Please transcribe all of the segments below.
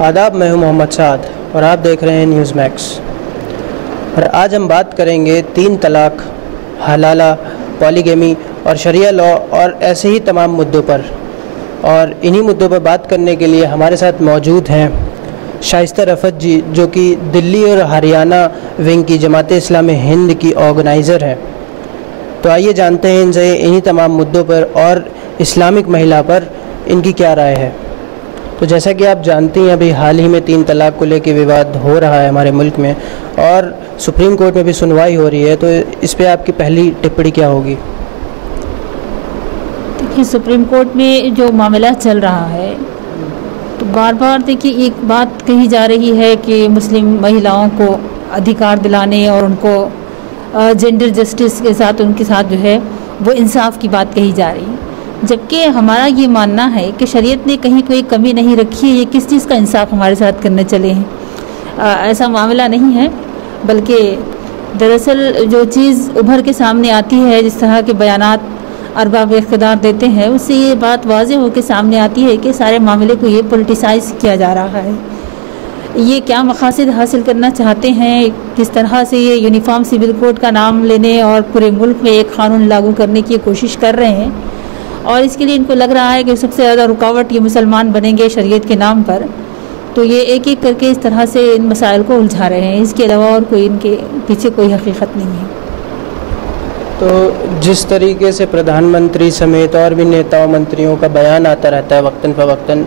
آداب، میں ہوں محمد سعد اور آپ دیکھ رہے ہیں نیوز میکس۔ اور آج ہم بات کریں گے 3 طلاق، حلالہ، پالیگیمی اور شریعہ لاء اور ایسے ہی تمام مدعوں پر۔ اور انہی مدعوں پر بات کرنے کے لیے ہمارے ساتھ موجود ہیں شائستہ رفعت جی، جو کہ دلی اور ہریانہ ونگ کی جماعت اسلامی ہند کی آرگنائزر ہیں۔ تو آئیے جانتے ہیں ان سے انہی تمام مدعوں پر اور اسلامک مہیلا پر ان کی کیا رائے ہے۔ تو جیسا کہ آپ جانتے ہیں، ابھی حال ہی میں 3 طلاق کو لے کے وواد ہو رہا ہے ہمارے ملک میں، اور سپریم کورٹ میں بھی سنوائی ہو رہی ہے، تو اس پہ آپ کی پہلی ٹپڑی کیا ہوگی؟ دیکھیے، سپریم کورٹ میں جو معاملہ چل رہا ہے، تو بار بار دیکھیے ایک بات کہی جا رہی ہے کہ مسلم مہیلاؤں کو ادھیکار دلانے اور ان کو جینڈر جسٹس کے ساتھ ان کے ساتھ جو ہے وہ انصاف کی بات کہی جا رہی ہے، جبکہ ہمارا یہ ماننا ہے کہ شریعت نے کہیں کوئی کمی نہیں رکھی ہے۔ یہ کس چیز کا انصاف ہمارے ساتھ کرنے چلے ہیں؟ ایسا معاملہ نہیں ہے، بلکہ دراصل جو چیز ابھر کے سامنے آتی ہے، جس طرح کے بیانات ارباب اقتدار دیتے ہیں، اس سے یہ بات واضح ہو کے سامنے آتی ہے کہ سارے معاملے کو یہ پولیٹیسائز کیا جا رہا ہے۔ یہ کیا مقاصد حاصل کرنا چاہتے ہیں، کس طرح سے یہ یونیفارم سول کوڈ کا نام لینے اور پورے ملک میں ایک قانون لاگو کرنے کی کوشش کر رہے ہیں، اور اس کے لیے ان کو لگ رہا ہے کہ سب سے زیادہ رکاوٹ یہ مسلمان بنیں گے شریعت کے نام پر، تو یہ ایک ایک کر کے اس طرح سے ان مسائل کو الجھا رہے ہیں۔ اس کے علاوہ اور کوئی ان کے پیچھے کوئی حقیقت نہیں ہے۔ تو جس طریقے سے پردھان منتری سمیت اور بھی نیتاؤں منتریوں کا بیان آتا رہتا ہے وقتاً فوقتاً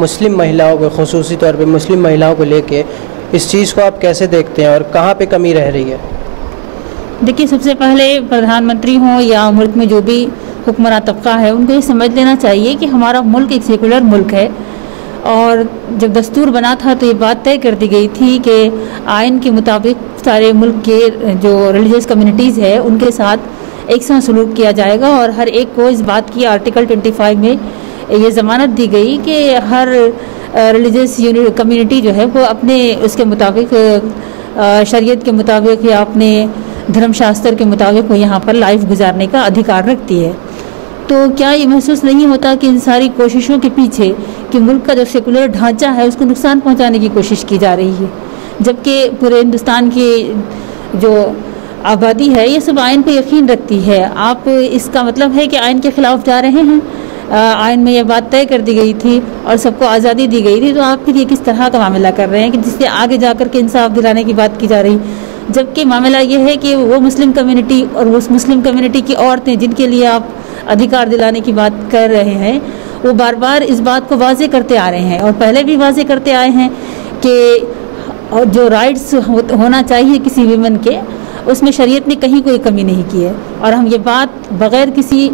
مسلم مہیلاؤں کو، خصوصی طور پہ مسلم مہیلاؤں کو لے کے، اس چیز کو آپ کیسے دیکھتے ہیں اور کہاں پہ کمی رہ رہی ہے؟ دیکھیے، سب سے پہلے پردھان منتری ہوں یا ملک میں جو بھی حکمراں طبقہ ہے، ان کو یہ سمجھ لینا چاہیے کہ ہمارا ملک ایک سیکولر ملک ہے، اور جب دستور بنا تھا تو یہ بات طے کر دی گئی تھی کہ آئین کے مطابق سارے ملک کے جو ریلیجیس کمیونٹیز ہے ان کے ساتھ یکساں سلوک کیا جائے گا، اور ہر ایک کو اس بات کی آرٹیکل 25 میں یہ ضمانت دی گئی کہ ہر ریلیجیس کمیونٹی جو ہے وہ اپنے اس کے مطابق شریعت کے مطابق یا اپنے دھرم شاستر کے مطابق وہ یہاں پر لائف گزارنے کا ادھیکار رکھتی ہے۔ تو کیا یہ محسوس نہیں ہوتا کہ ان ساری کوششوں کے پیچھے کہ ملک کا جو سیکولر ڈھانچہ ہے اس کو نقصان پہنچانے کی کوشش کی جا رہی ہے، جبکہ پورے ہندوستان کی جو آبادی ہے یہ سب آئین پہ یقین رکھتی ہے؟ آپ اس کا مطلب ہے کہ آئین کے خلاف جا رہے ہیں۔ آئین میں یہ بات طے کر دی گئی تھی اور سب کو آزادی دی گئی تھی، تو آپ پھر یہ کس طرح کا معاملہ کر رہے ہیں کہ جس سے آگے جا کر کے انصاف دلانے کی بات کی جا رہی، جبکہ معاملہ یہ ہے کہ وہ مسلم کمیونٹی اور اس مسلم کمیونٹی کی عورتیں جن کے لیے آپ ادھیکار دلانے کی بات کر رہے ہیں، وہ بار بار اس بات کو واضح کرتے آ رہے ہیں، اور پہلے بھی واضح کرتے آئے ہیں کہ جو رائٹس ہونا چاہیے کسی ویمن کے، اس میں شریعت نے کہیں کوئی کمی نہیں کی ہے۔ اور ہم یہ بات بغیر کسی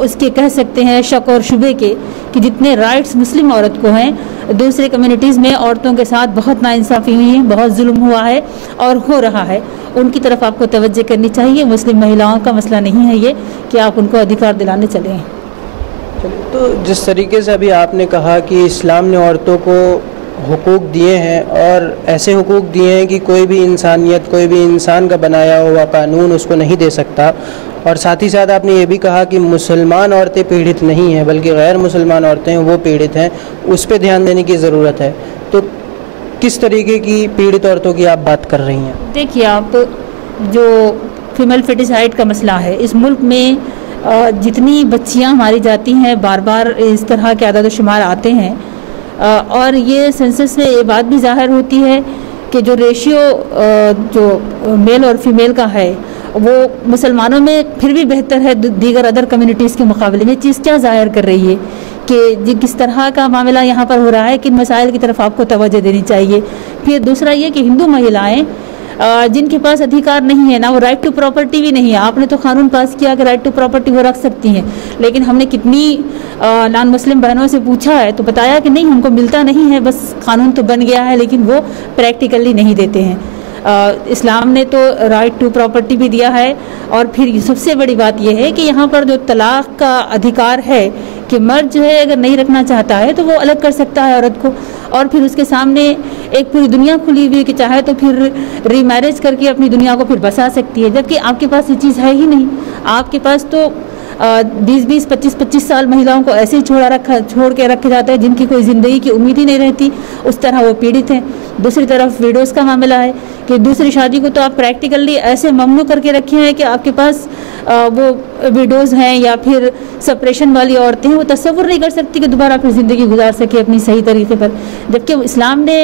اس کے کہہ سکتے ہیں شک اور شبے کے کہ جتنے رائٹس مسلم عورت کو ہیں، دوسرے کمیونٹیز میں عورتوں کے ساتھ بہت ناانصافی ہوئی ہے، بہت ظلم ہوا ہے اور ہو رہا ہے، ان کی طرف آپ کو توجہ کرنی چاہیے۔ مسلم مہیلاؤں کا مسئلہ نہیں ہے یہ کہ آپ ان کو ادھیکار دلانے چلے ہیں۔ تو جس طریقے سے ابھی آپ نے کہا کہ اسلام نے عورتوں کو حقوق دیے ہیں، اور ایسے حقوق دیے ہیں کہ کوئی بھی انسانیت، کوئی بھی انسان کا بنایا ہوا قانون اس کو نہیں دے سکتا، اور ساتھ ہی ساتھ آپ نے یہ بھی کہا کہ مسلمان عورتیں پیڑت نہیں ہیں بلکہ غیر مسلمان عورتیں وہ پیڑت ہیں، اس پہ دھیان دینے کی ضرورت ہے۔ تو کس طریقے کی پیڑت عورتوں کی آپ بات کر رہی ہیں؟ دیکھیے، آپ جو فیمیل فیٹیسائڈ کا مسئلہ ہے، اس ملک میں جتنی بچیاں ماری جاتی ہیں، بار بار اس طرح کے اعداد و شمار آتے ہیں، اور یہ سینسس سے یہ بات بھی ظاہر ہوتی ہے کہ جو ریشیو جو میل اور فیمیل کا ہے وہ مسلمانوں میں پھر بھی بہتر ہے دیگر ادر کمیونٹیز کے مقابلے میں۔ چیز کیا ظاہر کر رہی ہے کہ کس طرح کا معاملہ یہاں پر ہو رہا ہے، کن مسائل کی طرف آپ کو توجہ دینی چاہیے۔ پھر دوسرا یہ کہ ہندو مہیلائیں جن کے پاس ادھیکار نہیں ہے، نہ وہ رائٹ ٹو پراپرٹی بھی نہیں ہے، آپ نے تو قانون پاس کیا کہ رائٹ ٹو پراپرٹی وہ رکھ سکتی ہیں، لیکن ہم نے کتنی نان مسلم بہنوں سے پوچھا ہے تو بتایا کہ نہیں، ہم کو ملتا نہیں ہے، بس قانون تو بن گیا ہے لیکن وہ پریکٹیکلی نہیں دیتے ہیں۔ اسلام نے تو رائٹ ٹو پراپرٹی بھی دیا ہے، اور پھر سب سے بڑی بات یہ ہے کہ یہاں پر جو طلاق کا ادھیکار ہے کہ مرد جو ہے اگر نہیں رکھنا چاہتا ہے تو وہ الگ کر سکتا ہے عورت کو، اور پھر اس کے سامنے ایک پوری دنیا کھلی ہوئی کہ چاہے تو پھر ری میرج کر کے اپنی دنیا کو پھر بسا سکتی ہے، جبکہ آپ کے پاس یہ چیز ہے ہی نہیں۔ آپ کے پاس تو 20-20, 25-25 साल महिलाओं को ऐसे ही छोड़ के रखा जाता है जिनकी कोई ज़िंदगी की उम्मीद ही नहीं रहती, उस तरह वो पीड़ित हैं। दूसरी तरफ विडोज़ का मामला है कि दूसरी शादी को तो आप प्रैक्टिकली ऐसे ममनू करके रखे हैं कि आपके पास वो विडोज़ हैं या फिर सेपरेशन वाली औरतें हैं, वो तसव्वुर नहीं कर सकती कि दोबारा फिर ज़िंदगी गुजार सके अपनी सही तरीके पर, जबकि इस्लाम ने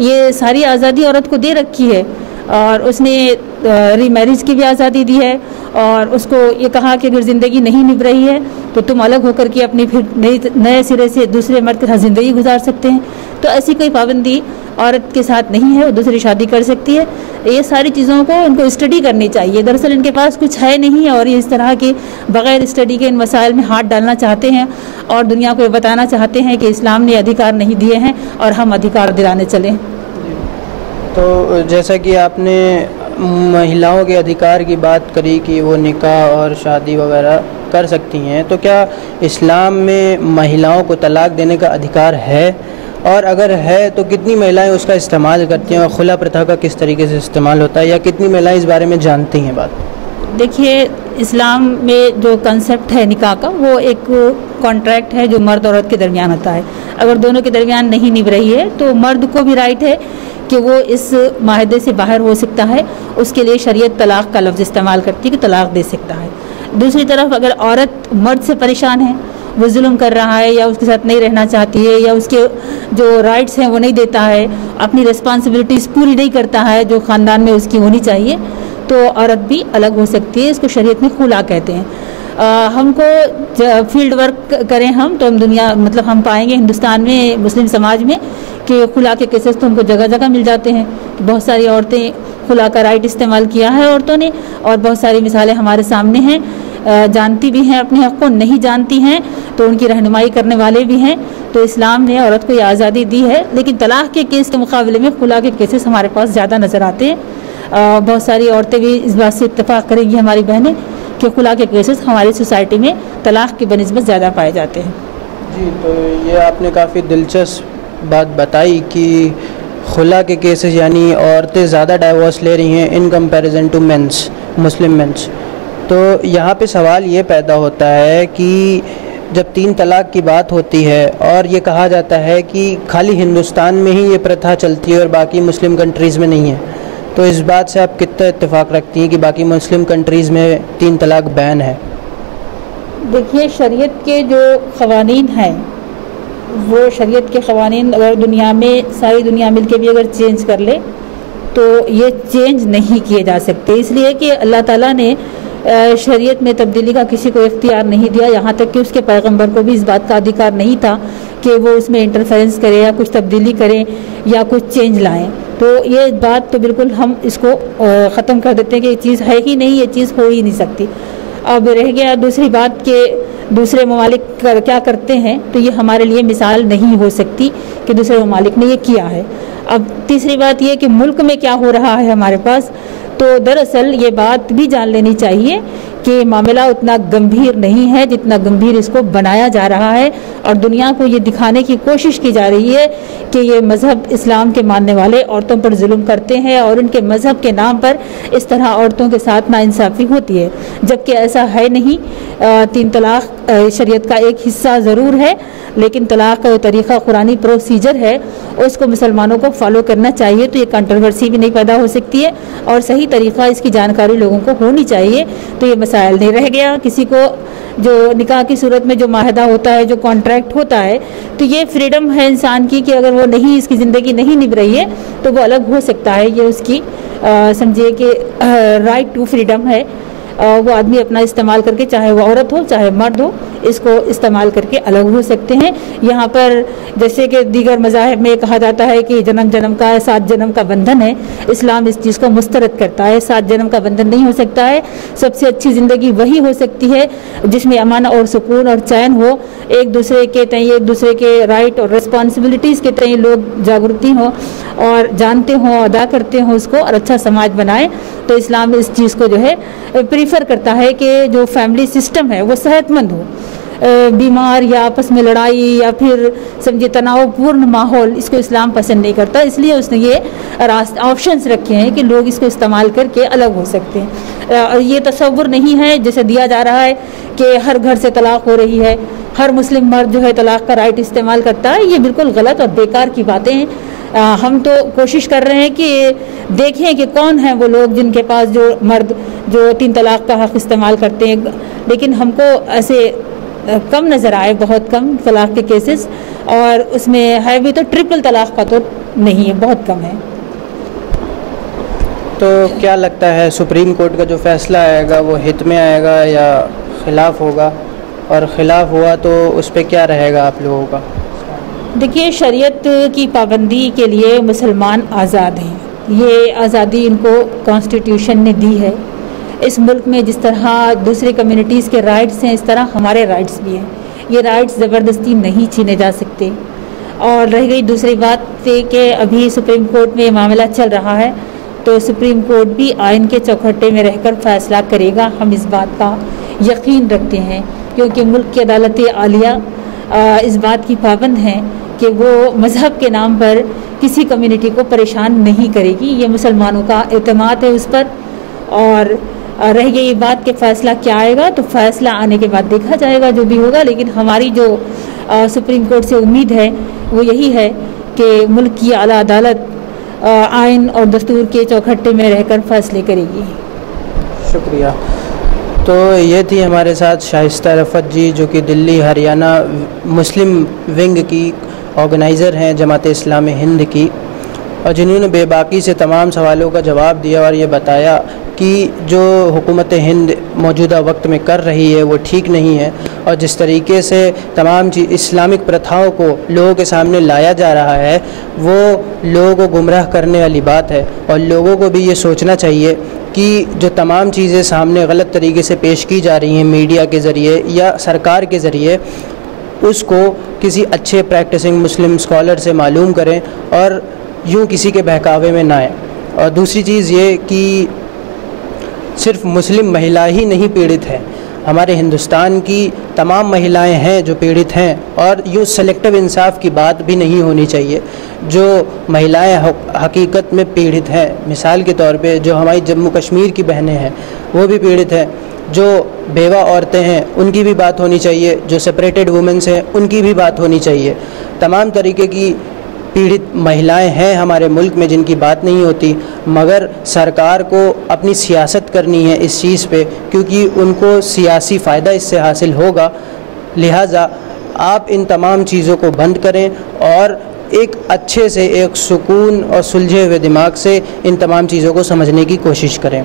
ये सारी आज़ादी औरत को दे रखी है और उसने रीमैरिज की भी आज़ादी दी है और उसको ये कहा कि अगर ज़िंदगी नहीं निभ रही है तो तुम अलग होकर के अपनी फिर नए सिरे से दूसरे मर्द के साथ ज़िंदगी गुजार सकते हैं। तो ऐसी कोई पाबंदी औरत के साथ नहीं है, वो दूसरी शादी कर सकती है। ये सारी चीज़ों को उनको स्टडी करनी चाहिए। दरअसल इनके पास कुछ है नहीं और ये इस तरह के बग़ैर स्टडी के इन मसाइल में हाथ डालना चाहते हैं और दुनिया को ये बताना चाहते हैं कि इस्लाम ने अधिकार नहीं दिए हैं और हम अधिकार दिलाने चलें। तो जैसा कि आपने महिलाओं के अधिकार की बात करी कि वो निकाह और शादी वगैरह कर सकती हैं, तो क्या इस्लाम में महिलाओं को तलाक देने का अधिकार है, और अगर है तो कितनी महिलाएं उसका इस्तेमाल करती हैं और खुला प्रथा का किस तरीके से इस्तेमाल होता है, या कितनी महिलाएं इस बारे में जानती हैं बात? देखिए, इस्लाम में जो कंसेप्ट है निकाह का, वो एक कॉन्ट्रैक्ट है जो मर्द और औरत के दरमियान होता है। अगर दोनों के दरमियान नहीं निभ रही है तो मर्द को भी राइट है कि वो इस माहदे से बाहर हो सकता है। उसके लिए शरीयत तलाक का लफ्ज़ इस्तेमाल करती है कि तलाक दे सकता है। दूसरी तरफ अगर औरत मर्द से परेशान है, वो जुल्म कर रहा है या उसके साथ नहीं रहना चाहती है या उसके जो राइट्स हैं वो नहीं देता है, अपनी रिस्पॉन्सिबिलिटीज़ पूरी नहीं करता है जो ख़ानदान में उसकी होनी चाहिए, तो औरत भी अलग हो सकती है। इसको शरीयत में खुला कहते हैं। हमको फील्ड वर्क करें हम तो हम दुनिया मतलब हम पाएंगे हिंदुस्तान में मुस्लिम समाज में कि खुला के केसेस तो हमको जगह जगह मिल जाते हैं कि बहुत सारी औरतें खुला का राइट इस्तेमाल किया है औरतों ने, और बहुत सारी मिसालें हमारे सामने हैं। जानती भी हैं अपने हक़ को, नहीं जानती हैं तो उनकी रहनुमाई करने वाले भी हैं। तो इस्लाम ने औरत को ये आज़ादी दी है, लेकिन तलाक़ के केस के मुकाबले में खुला के केसेस हमारे पास ज़्यादा नज़र आते हैं। बहुत सारी औरतें भी इस बात से इत्तेफाक करेंगी हमारी बहनें कि खुला के केसेस हमारी सोसाइटी में तलाक़ की बनिस्बत ज़्यादा पाए जाते हैं। जी, तो ये आपने काफ़ी दिलचस्प बात बताई कि खुला के केसेस यानी औरतें ज़्यादा डाइवोर्स ले रही हैं in comparison to mens, Muslim mens. तो यहाँ पे सवाल ये पैदा होता है कि जब 3 तलाक की बात होती है और ये कहा जाता है कि खाली हिंदुस्तान में ही ये प्रथा चलती है और बाकी मुस्लिम कंट्रीज़ में नहीं है, तो इस बात से आप कितना इत्तेफाक रखती हैं कि बाकी मुस्लिम कंट्रीज़ में 3 तलाक बैन है? देखिए, शरीयत के जो क़वानीन हैं वो शरीयत के क़वानीन अगर दुनिया में सारी दुनिया मिल के भी अगर चेंज कर ले तो ये चेंज नहीं किए जा सकते, इसलिए कि अल्लाह ताला ने शरीयत में तब्दीली का किसी को इख्तियार नहीं दिया। यहाँ तक कि उसके पैगंबर को भी इस बात का अधिकार नहीं था कि वो उसमें इंटरफेरेंस करे या कुछ तब्दीली करें या कुछ चेंज लाएं। तो ये बात तो बिल्कुल हम इसको ख़त्म कर देते हैं कि ये चीज़ है ही नहीं, ये चीज़ हो ही नहीं सकती। अब रह गया दूसरी बात कि दूसरे ममालिक क्या करते हैं, तो ये हमारे लिए मिसाल नहीं हो सकती कि दूसरे ममालिक ने ये किया है। अब तीसरी बात ये कि मुल्क में क्या हो रहा है हमारे पास, तो दरअसल ये बात भी जान लेनी चाहिए कि मामला उतना गंभीर नहीं है जितना गंभीर इसको बनाया जा रहा है, और दुनिया को ये दिखाने की कोशिश की जा रही है कि ये मज़हब इस्लाम के मानने वाले औरतों पर जुल्म करते हैं और उनके मज़हब के नाम पर इस तरह औरतों के साथ नाइंसाफ़ी होती है, जबकि ऐसा है नहीं। 3 तलाक़ शरीयत का एक हिस्सा ज़रूर है, लेकिन तलाक़ का तरीक़ा कुरानी प्रोसीजर है, उसको मुसलमानों को फॉलो करना चाहिए, तो ये कंट्रोवर्सी भी नहीं पैदा हो सकती है और सही तरीक़ा इसकी जानकारी लोगों को होनी चाहिए। तो ये मसाइल नहीं रह गया। किसी को जो निकाह की सूरत में जो माहदा होता है, जो कॉन्ट्रैक्ट होता है, तो ये फ्रीडम है इंसान की कि अगर वो नहीं, इसकी ज़िंदगी नहीं निभ रही है तो वो अलग हो सकता है। ये उसकी समझिए कि राइट टू फ्रीडम है। वो आदमी अपना इस्तेमाल करके, चाहे वो औरत हो चाहे मर्द हो, इसको इस्तेमाल करके अलग हो सकते हैं। यहाँ पर जैसे कि दीगर मज़ाहिब में कहा जाता है कि जन्म जन्म का 7 जन्म का बंधन है, इस्लाम इस चीज़ को मुस्तरद करता है। 7 जन्म का बंधन नहीं हो सकता है। सबसे अच्छी ज़िंदगी वही हो सकती है जिसमें अमान और सुकून और चैन हो, एक दूसरे के तय, एक दूसरे के राइट और रिस्पॉन्सिबिलिटीज़ के तय लोग जागृति हों और जानते हों, अदा करते हों उसको, और अच्छा समाज बनाए। तो इस्लाम इस चीज़ को जो है प्रीफर करता है कि जो फैमिली सिस्टम है वो सेहतमंद हो। बीमार या आपस में लड़ाई या फिर समझिए तनावपूर्ण माहौल, इसको इस्लाम पसंद नहीं करता। इसलिए उसने ये ऑप्शंस रखे हैं कि लोग इसको इस्तेमाल करके अलग हो सकते हैं। ये तसव्वुर नहीं है जैसे दिया जा रहा है कि हर घर से तलाक हो रही है, हर मुस्लिम मर्द जो है तलाक का राइट इस्तेमाल करता है। ये बिल्कुल गलत और बेकार की बातें हैं। हम तो कोशिश कर रहे हैं कि देखें कि कौन हैं वो लोग जिनके पास जो मर्द जो 3 तलाक का हक़ इस्तेमाल करते हैं, लेकिन हमको ऐसे कम नज़र आए, बहुत कम तलाक के केसेस, और उसमें है भी तो ट्रिपल तलाक का तो नहीं है, बहुत कम है। तो क्या लगता है सुप्रीम कोर्ट का जो फैसला आएगा वो हित में आएगा या ख़िलाफ़ होगा, और ख़िलाफ़ हुआ तो उस पर क्या रहेगा आप लोगों का? देखिए, शरीयत की पाबंदी के लिए मुसलमान आज़ाद हैं। ये आज़ादी इनको कॉन्स्टिट्यूशन ने दी है। इस मुल्क में जिस तरह दूसरी कम्युनिटीज़ के राइट्स हैं, इस तरह हमारे राइट्स भी हैं। ये राइट्स ज़बरदस्ती नहीं छीने जा सकते। और रह गई दूसरी बात कि अभी सुप्रीम कोर्ट में ये मामला चल रहा है, तो सुप्रीम कोर्ट भी आइन के चौखट्टे में रहकर फ़ैसला करेगा। हम इस बात का यकीन रखते हैं, क्योंकि मुल्क की अदालत आलिया इस बात की पाबंद हैं कि वो मज़हब के नाम पर किसी कम्युनिटी को परेशान नहीं करेगी। ये मुसलमानों का एतमाद है उस पर। और रह गई बात कि फ़ैसला क्या आएगा, तो फ़ैसला आने के बाद देखा जाएगा जो भी होगा। लेकिन हमारी जो सुप्रीम कोर्ट से उम्मीद है वो यही है कि मुल्क की आला अदालत आइन और दस्तूर के चौखट्टे में रहकर फ़ैसले करेगी। शुक्रिया। तो ये थी हमारे साथ शाइस्ता रफ़त जी, जो कि दिल्ली हरियाणा मुस्लिम विंग की ऑर्गेनाइज़र हैं जमात इस्लामी हिंद की, और जिन्होंने बेबाकी से तमाम सवालों का जवाब दिया और ये बताया कि जो हुकूमत हिंद मौजूदा वक्त में कर रही है वो ठीक नहीं है, और जिस तरीके से तमाम इस्लामिक प्रथाओं को लोगों के सामने लाया जा रहा है वो लोगों को गुमराह करने वाली बात है। और लोगों को भी ये सोचना चाहिए कि जो तमाम चीज़ें सामने गलत तरीके से पेश की जा रही हैं मीडिया के ज़रिए या सरकार के ज़रिए, उसको किसी अच्छे प्रैक्टिसिंग मुस्लिम स्कॉलर से मालूम करें और यूँ किसी के बहकावे में ना आए। और दूसरी चीज़ ये कि सिर्फ मुस्लिम महिला ही नहीं पीड़ित है, हमारे हिंदुस्तान की तमाम महिलाएं हैं जो पीड़ित हैं, और यूँ सेलेक्टिव इंसाफ की बात भी नहीं होनी चाहिए। जो महिलाएं हकीकत में पीड़ित हैं, मिसाल के तौर पे जो हमारी जम्मू कश्मीर की बहनें हैं वो भी पीड़ित हैं, जो बेवा औरतें हैं उनकी भी बात होनी चाहिए, जो सेपरेटेड वुमेंस हैं उनकी भी बात होनी चाहिए। तमाम तरीके की पीड़ित महिलाएं हैं हमारे मुल्क में जिनकी बात नहीं होती, मगर सरकार को अपनी सियासत करनी है इस चीज़ पे, क्योंकि उनको सियासी फ़ायदा इससे हासिल होगा। लिहाजा आप इन तमाम चीज़ों को बंद करें और एक अच्छे से एक सुकून और सुलझे हुए दिमाग से इन तमाम चीज़ों को समझने की कोशिश करें।